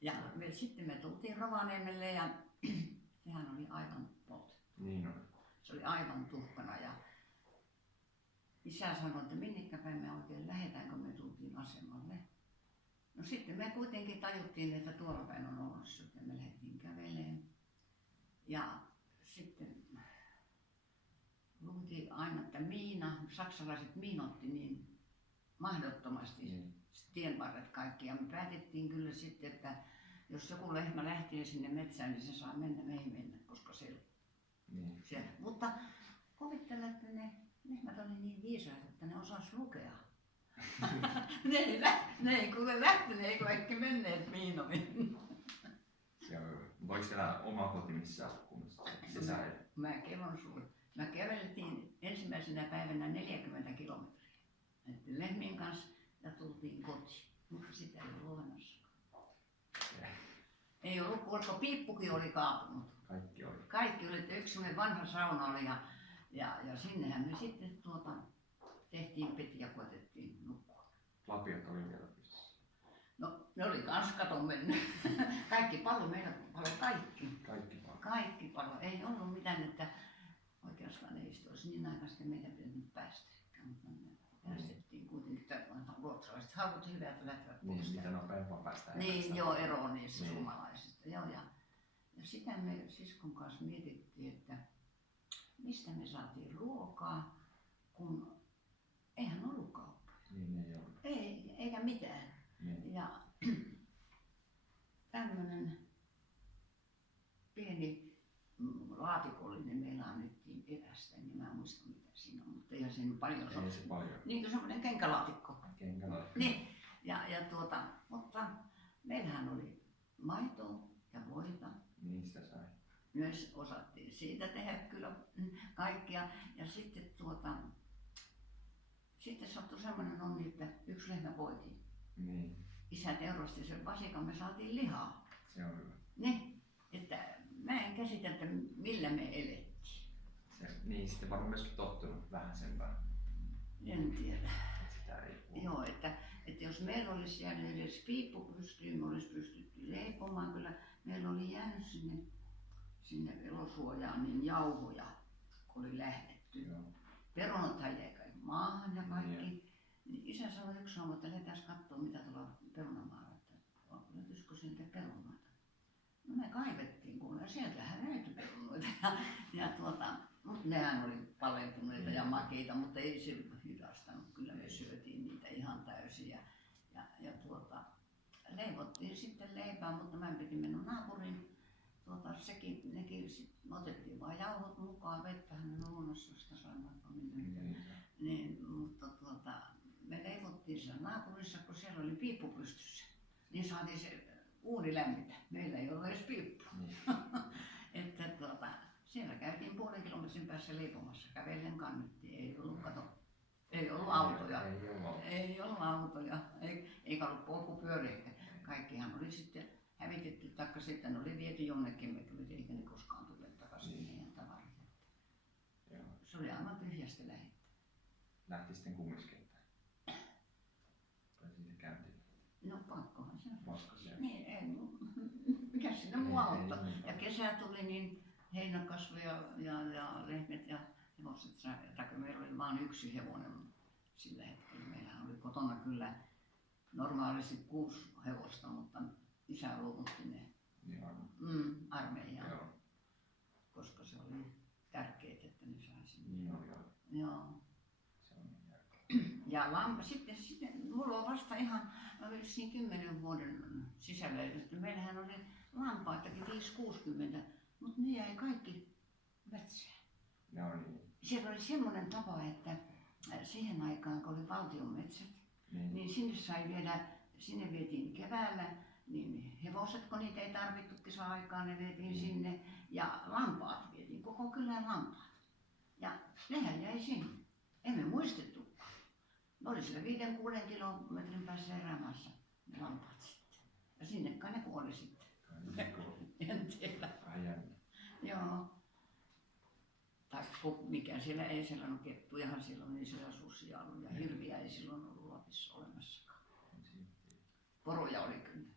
Ja sitten me tultiin Rovaniemelle ja sehän oli aivan poltettu. Niin on. Se oli aivan tuhkana ja isä sanoi, että minnekä päin me oikein lähdetään, kun me tultiin asemalle. No sitten me kuitenkin tajuttiin, että tuolla päin on Oulussa, että me lähdettiin kävelemään. Ja sitten luultiin aina, että saksalaiset miinotti niin mahdottomasti tien varret kaikki. Ja me päätettiin kyllä sitten, että jos joku lehmä lähtee sinne metsään, niin se saa mennä, me ei mennä, koska siellä. Mutta kuvittelen, että ne lehmät oli niin viisaat, että ne osas lukea. ne ei kuule lähteneet, kun ehkä menneet miinoihin. Voiko siellä oma koti missään kunnossa? Mä kerron sulle. Me käveltiin ensimmäisenä päivänä 40 kilometriä lehmien kanssa ja tultiin kotiin. Mutta sitä ei ollut olemassakaan. Ei ollut, koska piippukin oli kaatunut. Kaikki oli. Yksi sellainen vanha sauna oli ja sinnehän me sitten tehtiin peti ja koetettiin nukkua. Lapiot oli vielä pystyssä. No, ne oli kans katon mennyt. Kaikki palo, meillä palo kaikki. Kaikki palo. Ei ollut mitään, että oikeastaan ei sitä olisi niin aikaisesti meidän pitänyt päästä. Mutta me päästettiin kuitenkin, että ruotsalaiset haluat hyvät lähtevät pois. Niin, mitä nopeampaa päästään. Niin, joo, eroon niistä suomalaisista. Joo, ja sitä me siskon kanssa mietittiin, että mistä me saatiin ruokaa, kun eihän ollut kauppoja. Niin, ei ollut. Eikä mitään. Niin. Ja tämmöinen pieni laatikollinen meillä annettiin evästä, niin mä en muista mitä siinä on, mutta eihän siinä paljon Ei se paljon. Niin kuin semmoinen kenkälaatikko. Niin, mutta meillähän oli maitoa ja voita. Niin sitä sai. Myös osattiin siitä tehdä kyllä kaikkia. Ja sitten sitten sattui semmoinen onni, että yksi lehmä poiki. Niin. Isä teurasti sen vasikan, me saatiin lihaa. Se on hyvä. Niin, että mä en käsitä, että millä me elettiin. Niin, sitten varmaan myöskin tottunut vähän sen verran. En tiedä. Sitä ei kuulu. Joo, että jos meillä olisi jäänyt edes piippu pystyyn, me olisi pystytty leipomaan. Kyllä meillä oli jäänyt sinne elosuojaan niin jauhoja, kun oli lähdetty. Joo. Perunathan jäi kaikki maahan ja kaikki. Niin isä sanoi yksi aamu, että lähdetään katsoa, mitä tuolla perunamaalla, että löytyisikö sieltä perunoita. No me kaivettiin kuule ja sieltähän löytyi perunoita. Mutta nehän oli palentuneita ja makeita, mutta ei se hidastanut. Kyllä me syötiin niitä ihan täysin ja leivottiin sitten leipää, mutta mä piti mennä naapuriin. Nekin sitten otettiin vaan jauhot mukaan, vettähän ne luonnossa sitä sai vaikka minne. Niin, mutta me leivottiin siellä naapurissa, kun siellä oli piippu pystyssä. Niin saatiin se uuni lämmitä. Meillä ei ollut edes piippua. Että siellä käytiin puolen kilometrin päässä leipomassa. Kävellen kannettiin. Ei ollut autoja. Ei ollut autoja. Eikä ollut polkupyöriä. Kaikkihan oli sitten hävitetty, taikka sitten ne oli viety jonnekin, eikä ne koskaan tulleet takaisin meidän tavarat. Se oli aivan tyhjästä lähdettä. Lähti sitten kummiskenttään. Tai siitä käytiin. No pakkohan se on. Pakko se. Niin, ei, mikä sinne muu auttaa. Ja kesä tuli, niin heinä kasvoi ja lehmät ja hevoset sai. Tai meillä oli vain yksi hevonen sillä hetkellä. Meillähän oli kotona kyllä normaalisti 6 hevosta, mutta isä luovutti ne armeijaan, koska se oli tärkeää, että ne sai sinne. Niin oli. Joo. Se on niin järkeä. Ja sitten mulla on vasta ihan, mä olin siinä 10 vuoden sisällä, että meillähän oli lampaitakin 5-60, mutta ne jäi kaikki metsään. Joo, niin. Siellä oli semmoinen tapa, että siihen aikaan kun oli valtion metsät, niin sinne vietiin keväällä, niin hevoset, kun niitä ei tarvittu kisa-aikaan, ne vietiin sinne ja lampaat vietiin, koko kylän lampaat. Ja nehän jäi sinne. Emme muistettukaan. Ne oli siellä 5-6 kilometrin päässä erämaassa ne lampaat sitten. Ja sinne kai ne kuoli sitten. En tiedä. Joo. Tai mikä siellä ei siellä, no kettujahan siellä on, niin siellä susia ollut ja hirviä ei silloin ollut Lapissa olemassakaan. Poroja oli kyllä.